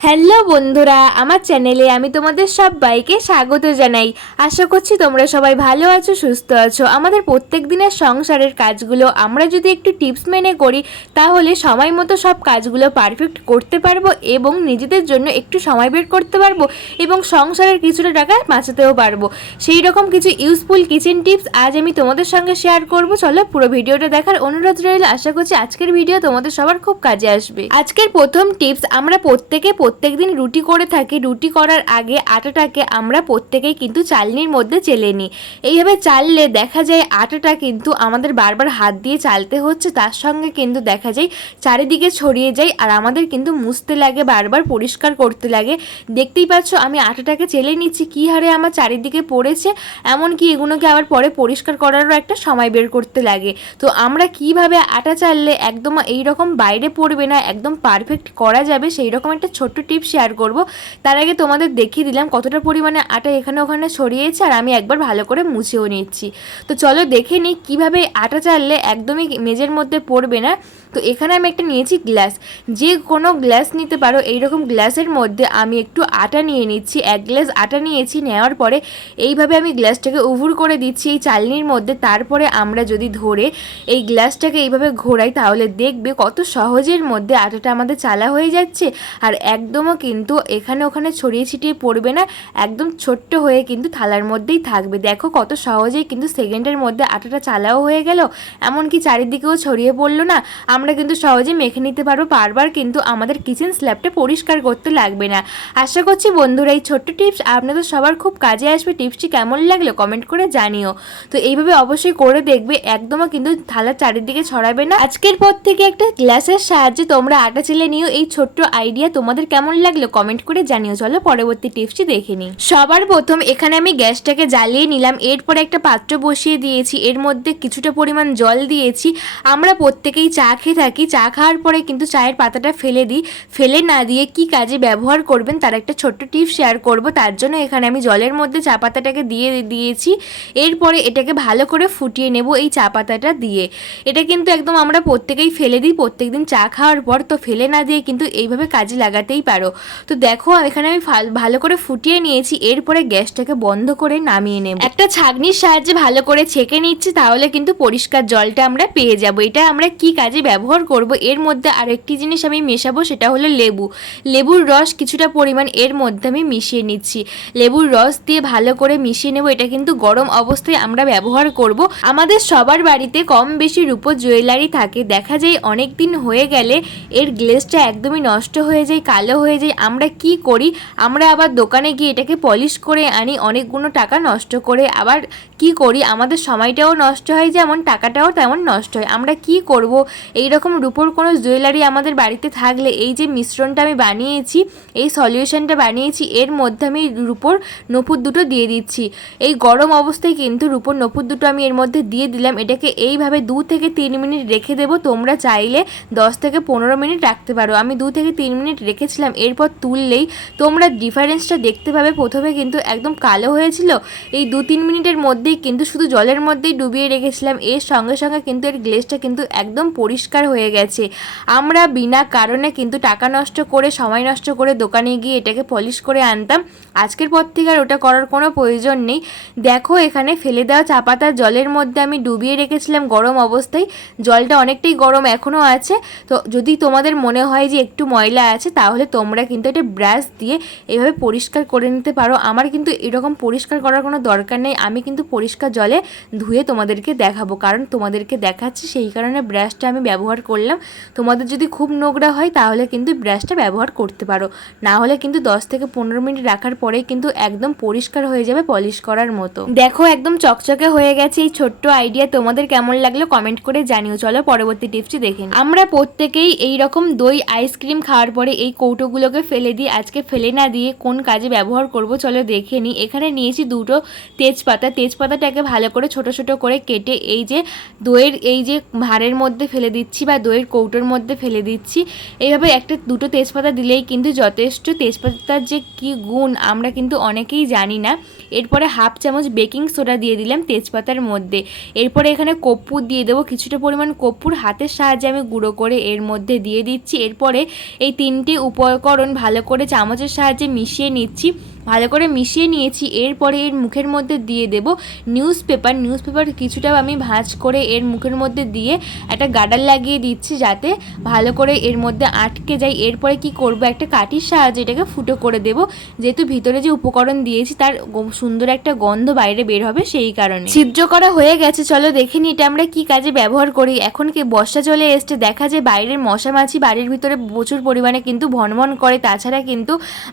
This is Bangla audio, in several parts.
হ্যালো বন্ধুরা, আমার চ্যানেলে আমি তোমাদের সবাইকে স্বাগত জানাই। আশা করছি তোমরা সবাই ভালো আছো, সুস্থ আছো। আমাদের প্রত্যেক দিনের সংসারের কাজগুলো আমরা যদি একটু টিপস মেনে করি, তাহলে সময় মতো সব কাজগুলো পারফেক্ট করতে পারব এবং নিজেদের জন্য একটু সময় বের করতে পারব এবং সংসারের কিছুটা টাকা বাঁচাতেও পারব। সেই রকম কিছু ইউজফুল কিচেন টিপস আজ আমি তোমাদের সঙ্গে শেয়ার করব। চলো পুরো ভিডিওটা দেখার অনুরোধ রইল। আশা করছি আজকের ভিডিও তোমাদের সবার খুব কাজে আসবে। আজকের প্রথম টিপস আমরা প্রত্যেকে প্রত্যেকদিন রুটি করে থাকি। রুটি করার আগে আটাটাকে আমরা প্রত্যেকেই কিন্তু চালনির মধ্যে চেলে নিই। এইভাবে চাললে দেখা যায় আটাটা কিন্তু আমাদের বারবার হাত দিয়ে চালতে হচ্ছে, তার সঙ্গে কিন্তু দেখা যায় চারিদিকে ছড়িয়ে যায় আর আমাদের কিন্তু মুছতে লাগে, বারবার পরিষ্কার করতে লাগে। দেখতেই পাচ্ছ আমি আটাটাকে চেলে নিচ্ছি, কী হারে আমার চারিদিকে পড়েছে, এমনকি এগুলোকে আবার পরে পরিষ্কার করারও একটা সময় বের করতে লাগে। তো আমরা কীভাবে আটা চাললে একদম এই রকম বাইরে পড়বে না, একদম পারফেক্ট করা যাবে সেই রকম একটা ছোট্ট টিপ শেয়ার করব। তার আগে তোমাদের দেখিয়ে দিলাম কতটা পরিমাণে আটা এখানে ওখানে ছড়িয়েছে আর আমি একবার ভালো করে মুছেও নিচ্ছি। তো চলো দেখে নিই কীভাবে আটা চাললে একদমই মেজের মধ্যে পড়বে না। তো এখানে আমি একটা নিয়েছি গ্লাস। যে কোনো গ্লাস নিতে পারো, এইরকম গ্লাসের মধ্যে আমি একটু আটা নিয়ে নিচ্ছি। এক গ্লাস আটা নিয়েছি, নেওয়ার পরে এইভাবে আমি গ্লাসটাকে উভুর করে দিচ্ছি এই চালনির মধ্যে। তারপরে আমরা যদি ধরে এই গ্লাসটাকে এইভাবে ঘোরাই, তাহলে দেখবে কত সহজের মধ্যে আটাটা আমাদের চালা হয়ে যাচ্ছে। আর একদমও কিন্তু এখানে ওখানে ছড়িয়ে ছিটিয়ে পড়বে না, একদম ছোট্ট হয়ে কিন্তু থালার মধ্যেই থাকবে। দেখো কত সহজেই কিন্তু সেকেন্ডের মধ্যে আটাটা চালাও হয়ে গেল, এমনকি চারিদিকেও ছড়িয়ে পড়ল না। আমরা কিন্তু সহজে মেখে নিতে পারব, বারবার কিন্তু আমাদের কিচেন স্ল্যাবটা পরিষ্কার করতে লাগবে না। আশা করছি বন্ধুরা এই ছোট্ট টিপস আপনাদের সবার খুব কাজে আসবে, টিপসটি কেমন লাগল কমেন্ট করে জানিও। তো এইভাবে অবশ্যই করে দেখবে, একদমও কিন্তু থালার চারিদিকে ছড়াবে না। আজকের পর থেকে একটা গ্লাসের সাহায্যে তোমরা আটা চেলে নিও, এই ছোট্ট আইডিয়া তোমাদের কেমন লাগল কমেন্ট করে জানিও। চলো পরবর্তী টিপসটি দেখে নিই। সবার প্রথম এখানে আমি গ্যাসটাকে জ্বালিয়ে নিলাম। এরপরে একটা পাত্র বসিয়ে দিয়েছি। এর মধ্যে কিছুটা পরিমাণ জল দিয়েছি। আমরা প্রত্যেকেই চা খেয়ে থাকি। চা খাওয়ার পরে কিন্তু চায়ের পাতাটা ফেলে দিই। ফেলে না দিয়ে কি কাজে ব্যবহার করবেন তার একটা ছোট্ট টিপস শেয়ার করব। তার জন্য এখানে আমি জলের মধ্যে চা পাতাটাকে দিয়ে দিয়েছি। এরপরে এটাকে ভালো করে ফুটিয়ে নেব এই চা পাতাটা দিয়ে। এটা কিন্তু একদম আমরা প্রত্যেকেই ফেলে দিই। প্রত্যেকদিন চা খাওয়ার পর তো ফেলে না দিয়ে কিন্তু এইভাবে কাজে লাগাতেই পারো। তো দেখো, এখানে আমি ভালো করে ফুটিয়ে নিয়েছি, এরপরে গ্যাসটাকে বন্ধ করে নামিয়ে নেব। একটা ছাগনির সাহায্যে ভালো করে ছেঁকে নিচ্ছি, তাহলে কিন্তু পরিষ্কার জলটা আমরা পেয়ে যাব। এটা আমরা কি কাজে ব্যবহার করব? এর মধ্যে আরেকটি জিনিস আমি মেশাবো, সেটা হলো লেবু। লেবুর রস কিছুটা পরিমাণ এর মধ্যে আমি মিশিয়ে নিচ্ছি। লেবুর রস দিয়ে ভালো করে মিশিয়ে নেব, এটা কিন্তু গরম অবস্থায় আমরা ব্যবহার করব। আমাদের সবার বাড়িতে কম বেশি রূপো জুয়েলারি থাকে। দেখা যায় অনেক দিন হয়ে গেলে এর গ্লেসটা একদমই নষ্ট হয়ে যায়, কালো হয়ে যায় আমরা কি করি? আমরা আবার দোকানে গিয়ে এটাকে পলিশ করে আনি, অনেকগুলো টাকা নষ্ট করে। আবার কি করি? আমাদের সময়টাও নষ্ট হয়, যেমন টাকাটাও তেমন নষ্ট হয়। আমরা কি করব? এই রকম রূপোর কোনো জুয়েলারি আমাদের বাড়িতে থাকলে, এই যে মিশ্রণটা আমি বানিয়েছি, এই সলিউশনটা বানিয়েছি, এর মধ্যে আমি রূপোর নপুর দুটো দিয়ে দিচ্ছি। এই গরম অবস্থায় কিন্তু রূপোর নপুর দুটো আমি এর মধ্যে দিয়ে দিলাম। এটাকে এইভাবে দু থেকে তিন মিনিট রেখে দেবো। তোমরা চাইলে দশ থেকে পনেরো মিনিট রাখতে পারো। আমি দু থেকে তিন মিনিট রেখেছিলাম এরপর তুললেই তোমরা ডিফারেন্সটা দেখতে পাবে। প্রথমে কিন্তু একদম কালো হয়েছিল। এই দু তিন মিনিটের মধ্যেই কিন্তু শুধু জলের মধ্যেই ডুবিয়ে রেখেছিলাম। এর সঙ্গে সঙ্গে কিন্তু এর গ্লেসটা কিন্তু একদম পরিষ্কার হয়ে গেছে। আমরা বিনা কারণে কিন্তু টাকা নষ্ট করে, সময় নষ্ট করে দোকানে গিয়ে এটাকে পলিশ করে আনতাম। আজকের পর থেকে আর ওটা করার কোনো প্রয়োজন নেই। দেখো, এখানে ফেলে দেওয়া চা পাতার জলের মধ্যে আমি ডুবিয়ে রেখেছিলাম গরম অবস্থায়। জলটা অনেকটাই গরম এখনও আছে। তো যদি তোমাদের মনে হয় যে একটু ময়লা আছে, তাহলে তোমরা কিন্তু এটা ব্রাশ দিয়ে এভাবে পরিষ্কার করে নিতে পারো। আমার কিন্তু এরকম পরিষ্কার করার কোনো দরকার নেই। আমি কিন্তু পরিষ্কার জলে ধুয়ে তোমাদেরকে দেখাবো। কারণ তোমাদেরকে দেখাচ্ছি, সেই কারণে ব্রাশটা আমি ব্যবহার করলাম। তোমাদের যদি খুব নোংরা হয়, তাহলে কিন্তু ব্রাশটা ব্যবহার করতে পারো। না হলে কিন্তু দশ থেকে পনেরো মিনিট রাখার পরেই কিন্তু একদম পরিষ্কার হয়ে যাবে পলিশ করার মতো। দেখো, একদম চকচকে হয়ে গেছে এই ছোট্ট আইডিয়া তোমাদের কেমন লাগল কমেন্ট করে জানিও। চলো পরবর্তী টিপসটি দেখে আমরা প্রত্যেকেই এই রকম দই আইসক্রিম খাওয়ার পরে এই কৌটোগুলোকে ফেলে দিই। আজকে ফেলে না দিয়ে কোন কাজে ব্যবহার করব চলো দেখে নিই। এখানে নিয়েছি দুটো তেজপাতা। তেজপাতাটাকে ভালো করে ছোট ছোট করে কেটে এই যে দইয়ের, এই যে ভাঁড়ের মধ্যে ফেলে দিচ্ছি বা দইয়ের কৌটোর মধ্যে ফেলে দিচ্ছি। এইভাবে একটা, দুটো তেজপাতা দিলেই কিন্তু যথেষ্ট। তেজপাতার যে কি গুণ আমরা কিন্তু অনেকেই জানি না। এরপরে হাফ চামচ বেকিং সোডা দিয়ে দিলাম তেজপাতার মধ্যে। এরপরে এখানে কর্পূর দিয়ে দেবো। কিছুটা পরিমাণ কর্পূর হাতের সাহায্যে আমি গুঁড়ো করে এর মধ্যে দিয়ে দিচ্ছি। এরপরে এই তিনটি উপকরণ ভালো করে চামচের সাহায্যে মিশিয়ে নিচ্ছি। ভালো করে মিশিয়ে নিয়েছি, এরপরে এর মুখের মধ্যে দিয়ে দেব নিউজ পেপার নিউজ পেপার কিছুটা আমি ভাঁজ করে এর মুখের মধ্যে দিয়ে একটা গার্ডার লাগিয়ে দিচ্ছি যাতে ভালো করে এর মধ্যে আটকে যায়। এরপরে কি করব? একটা কাঠির সাহায্যে এটাকে ফুটো করে দেব। যেহেতু ভিতরে যে উপকরণ দিয়েছি, তার সুন্দর একটা গন্ধ বাইরে বের হবে সেই কারণে। ছিদ্র করা হয়ে গেছে, চলো দেখে নিই এটা আমরা কি কাজে ব্যবহার করি। এখন কি বর্ষা চলে এসছে, দেখা যায় বাইরের মশা মাছি বাড়ির ভিতরে প্রচুর পরিমাণে কিন্তু ভনভন করে। তাছাড়া কিন্তু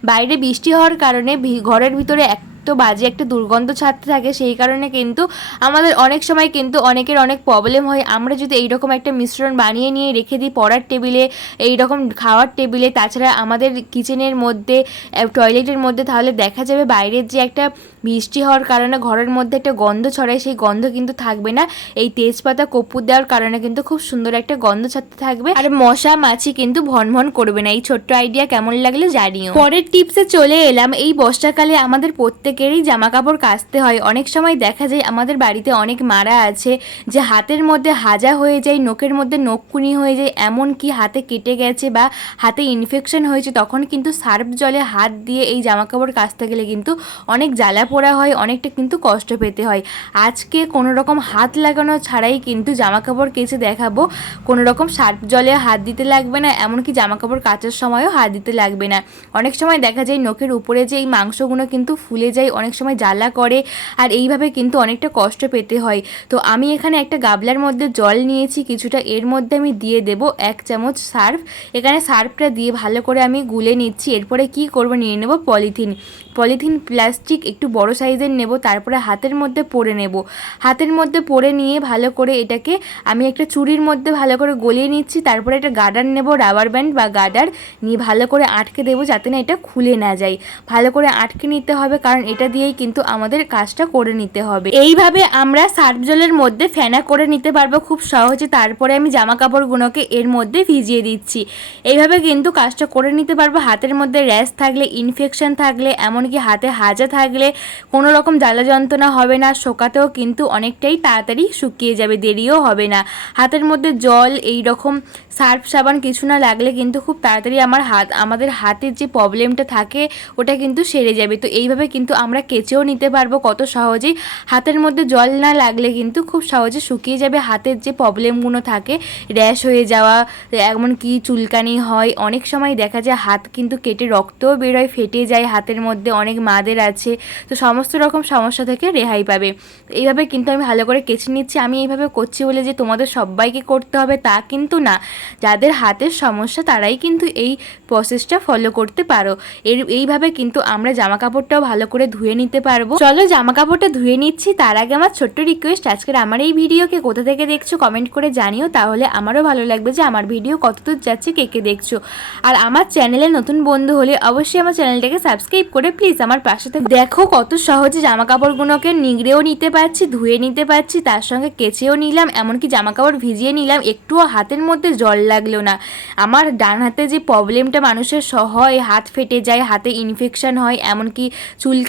বাইরে বৃষ্টি হওয়ার কারণে ঘরের ভিতরে এক তো বাজে একটা দুর্গন্ধ ছাড়তে থাকে, সেই কারণে কিন্তু আমাদের অনেক সময় কিন্তু অনেকের অনেক প্রবলেম হয়। আমরা যদি এইরকম একটা মিশ্রণ বানিয়ে নিয়ে রেখে দিই পড়ার টেবিলে, এইরকম খাওয়ার টেবিলে, তাছাড়া আমাদের কিচেনের মধ্যে টয়লেটের মধ্যে, তাহলে দেখা যাবে বাইরের যে একটা বৃষ্টি হওয়ার কারণে, ঘরের মধ্যে একটা গন্ধ ছড়ায়, সেই গন্ধ কিন্তু থাকবে না। এই তেজপাতা, কর্পূর দেওয়ার কারণে কিন্তু খুব সুন্দর একটা গন্ধ ছাড়তে থাকবে। আর মশা, মাছি কিন্তু ভনভন করবে না। এই ছোট্ট আইডিয়া কেমন লাগলে জানিও। পরের টিপসে চলে এলাম। এই বর্ষাকালে আমাদের প্রত্যেকেরই জামা কাপড় কাচতে হয়। অনেক সময় দেখা যায় আমাদের বাড়িতে অনেক মারা আছে যে হাতের মধ্যে হাজা হয়ে যায় নোকের মধ্যে নখকুনি হয়ে যায় এমন কি হাতে কেটে গেছে বা হাতে ইনফেকশন হয়েছে, তখন কিন্তু সার্ফ জলে হাত দিয়ে এই জামা কাপড় কাচতে গেলে কিন্তু অনেক জ্বালা পোড়া হয়, অনেকটা কিন্তু কষ্ট পেতে হয়। আজকে কোনো রকম হাত লাগানো ছাড়াই কিন্তু জামা কাপড় কেচে দেখাবো। কোনো রকম সার্ফ জলে হাত দিতে লাগবে না, এমনকি জামা কাপড় কাচার সময়ও হাত দিতে লাগবে না। অনেক সময় দেখা যায় নোকের উপরে যে এই মাংসগুলো কিন্তু ফুলে যায় অনেক সময় জ্বালা করে আর এইভাবে কিন্তু অনেকটা কষ্ট পেতে হয়। তো আমি এখানে একটা গাবলার মধ্যে জল নিয়েছি, কিছুটা এর মধ্যে আমি দিয়ে দেব, এক চামচ সার্ফ। এখানে সার্ফটা দিয়ে ভালো করে আমি গুলে নিচ্ছি, এরপরে কি করব নিয়ে নেব? পলিথিন। পলিথিন প্লাস্টিক একটু বড় সাইজের নেব, তারপরে হাতের মধ্যে পরে নেব। হাতের মধ্যে পরে নিয়ে ভালো করে এটাকে আমি একটা চুড়ির মধ্যে ভালো করে গলিয়ে নিচ্ছি, তারপরে একটা গার্ডার নেব, রাবার ব্যান্ড বা গার্ডার। নিয়ে ভালো করে আটকে দেবো যাতে না এটা খুলে না যায়। ভালো করে আটকে নিতে হবে, কারণ এটা দিয়েই কিন্তু আমাদের কাজটা করে নিতে হবে। এইভাবে আমরা সার্ফ জলের মধ্যে ফেনা করে নিতে পারব খুব সহজে, তারপরে আমি জামা কাপড়গুলোকে এর মধ্যে ভিজিয়ে দিচ্ছি। এইভাবে কিন্তু কাজটা করে নিতে পারব। হাতের মধ্যে র্যাশ থাকলে ইনফেকশন থাকলে, এমনকি হাতে হাজা থাকলে কোনো রকম জ্বালা যন্ত্রণা হবে না, শোকাতেও কিন্তু অনেকটাই তাড়াতাড়ি শুকিয়ে যাবে, দেরিও হবে না। হাতের মধ্যে জল, এই রকম সার্ফ সাবান কিছু না লাগলে কিন্তু খুব তাড়াতাড়ি আমার হাত, আমাদের হাতের যে প্রবলেমটা থাকে, ওটা কিন্তু সেরে যাবে। তো এইভাবে কিন্তু আমরা কেচেও নিতে পারব কত সহজেই। হাতের মধ্যে জল না লাগলে কিন্তু খুব সহজে শুকিয়ে যাবে। হাতের যে প্রবলেমগুলো থাকে র্যাশ হয়ে যাওয়া এমনকি চুলকানি হয়, অনেক সময় দেখা যায় হাত কিন্তু কেটে রক্তও বেরোয় ফেটে যায় হাতের মধ্যে, অনেক মাদের আছে। তো সমস্ত রকম সমস্যা থেকে রেহাই পাবে। এইভাবে কিন্তু আমি ভালো করে কেচে নিচ্ছি। আমি এইভাবে করছি বলে যে তোমাদের সবাইকে করতে হবে, তা কিন্তু না। যাদের হাতের সমস্যা, তারাই কিন্তু এই প্রসেসটা ফলো করতে পারো। এর, এইভাবে কিন্তু আমরা জামা কাপড়টাও ভালো করে ধুয়ে নিতে পারব। চলো জামা কাপড়টা ধুয়ে নিচ্ছি। তার আগে আমার ছোট্ট রিকোয়েস্ট আজকের আমার এই ভিডিওকে কোথা থেকে দেখছ কমেন্ট করে জানিও। তাহলে আমারও ভালো লাগবে যে আমার ভিডিও কতদূর যাচ্ছে, কে কে দেখছ। আর আমার চ্যানেলে নতুন বন্ধু হলে অবশ্যই আমার চ্যানেলটাকে সাবস্ক্রাইব করে প্লিজ আমার পাশে থেকে। দেখো কত সহজে জামা কাপড়গুলোকে নিগড়েও নিতে পারছি, ধুয়ে নিতে পারছি, তার সঙ্গে কেচেও নিলাম, এমনকি জামা কাপড় ভিজিয়ে নিলাম, একটুও হাতের মধ্যে জল লাগল না। আমার ডান হাতে যে প্রবলেমটা মানুষের হয়, হাত ফেটে যায়, হাতে ইনফেকশন হয়, এমনকি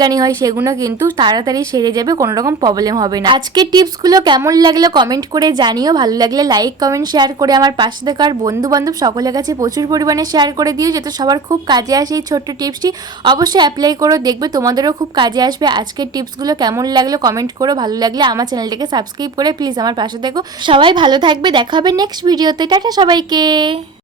চুলকানি হয় সেগুলো কিন্তু তাড়াতাড়ি সেরে যাবে, কোনো রকম প্রবলেম হবে না। আজকের টিপসগুলো কেমন লাগল কমেন্ট করে জানিও। ভালো লাগলে লাইক কমেন্ট শেয়ার করে আমার পাশে থাকার বন্ধু বান্ধব সকলের কাছে প্রচুর পরিমাণে শেয়ার করে দিও, যাতে সবার খুব কাজে আসে এই ছোট্ট টিপসটি। অবশ্যই অ্যাপ্লাই করো, দেখবে তোমাদেরও খুব কাজে আসবে। আজকের টিপসগুলো কেমন লাগল কমেন্ট করো। ভালো লাগলে আমার চ্যানেলটাকে সাবস্ক্রাইব করে প্লিজ আমার পাশে থেকো। সবাই ভালো থাকবে, দেখা হবে নেক্সট ভিডিওতে টাটা সবাইকে।